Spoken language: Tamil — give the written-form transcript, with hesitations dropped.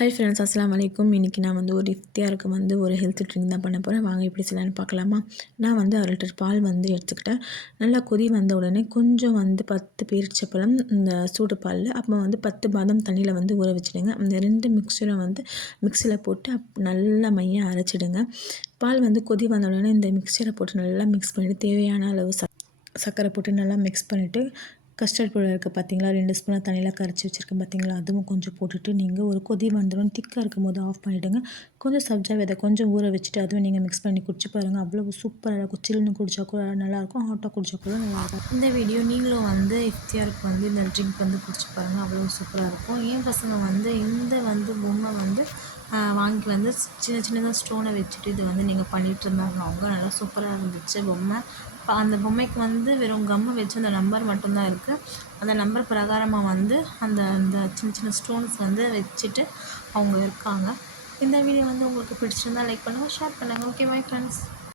ஹாய் ஃப்ரெண்ட்ஸ், அஸ்ஸலாமு அலைக்கும். இன்றைக்கி நான் ஒரு இஃப்தியாருக்கு ஒரு ஹெல்த் ட்ரிங்க் தான் பண்ண போகிறேன். வாங்க எப்படி செய்யலான்னு பார்க்கலாமா? நான் 1 லிட்டர் பால் எடுத்துக்கிட்டேன். நல்லா கொதி வந்த உடனே கொஞ்சம் 10 பேரிச்சப்பழம் இந்த சூடு பாலில், அப்புறம் 10 பாதாம் தண்ணியில் ஊற வச்சுடுங்க. அந்த 2 மிக்சரும் மிக்சியில் போட்டு நல்லா மையாக அரைச்சிடுங்க. பால் கொதி வந்த உடனே இந்த மிக்சரை போட்டு நல்லா மிக்ஸ் பண்ணிவிட்டு தேவையான அளவு சர்க்கரை போட்டு நல்லா மிக்ஸ் பண்ணிவிட்டு, கஸ்டர்ட் பவுடர் இருக்குது பார்த்தீங்களா, 2 ஸ்பூனாக தண்ணியில் கரைச்சி வச்சுருக்கேன் பார்த்தீங்களா, அதுவும் கொஞ்சம் போட்டுட்டு நீங்கள் ஒரு கொதி வந்துடும். திக்காக இருக்கும்போது ஆஃப் பண்ணிவிடுங்க. கொஞ்சம் சப்ஜா விதை கொஞ்சம் ஊற வச்சுட்டு அதுவும் நீங்கள் மிக்ஸ் பண்ணி குடிச்சு பாருங்கள். அவ்வளோ சூப்பராக இருக்கும். சில்லுன்னு குடிச்சா கூட நல்லாயிருக்கும், ஹாட்டாக குடிச்சா கூட நல்லாயிருக்கும். இந்த வீடியோ நீங்களும் இஃப்தியாருக்கு இந்த ட்ரிங்க் குடிச்சு பாருங்கள். அவ்வளோ சூப்பராக இருக்கும். என் பசங்க இந்த பொம்மை வாங்கி சின்ன சின்னதாக ஸ்டோனை வச்சுட்டு இது நீங்கள் பண்ணிகிட்டு இருந்தாங்க. அவங்க நல்லா சூப்பராக இருந்துச்சு பொம்மை. அந்த பொம்மைக்கு வெறும் கம்மு வச்சு அந்த நம்பர் மட்டும்தான் இருக்குது. அந்த நம்பர் பிரகாரமாக அந்த அந்த சின்ன சின்ன ஸ்டோன்ஸ் வச்சுட்டு அவங்க இருக்காங்க. இந்த வீடியோ உங்களுக்கு பிடிச்சிருந்தால் லைக் பண்ணுங்கள், ஷேர் பண்ணுங்கள். Okay, bye friends.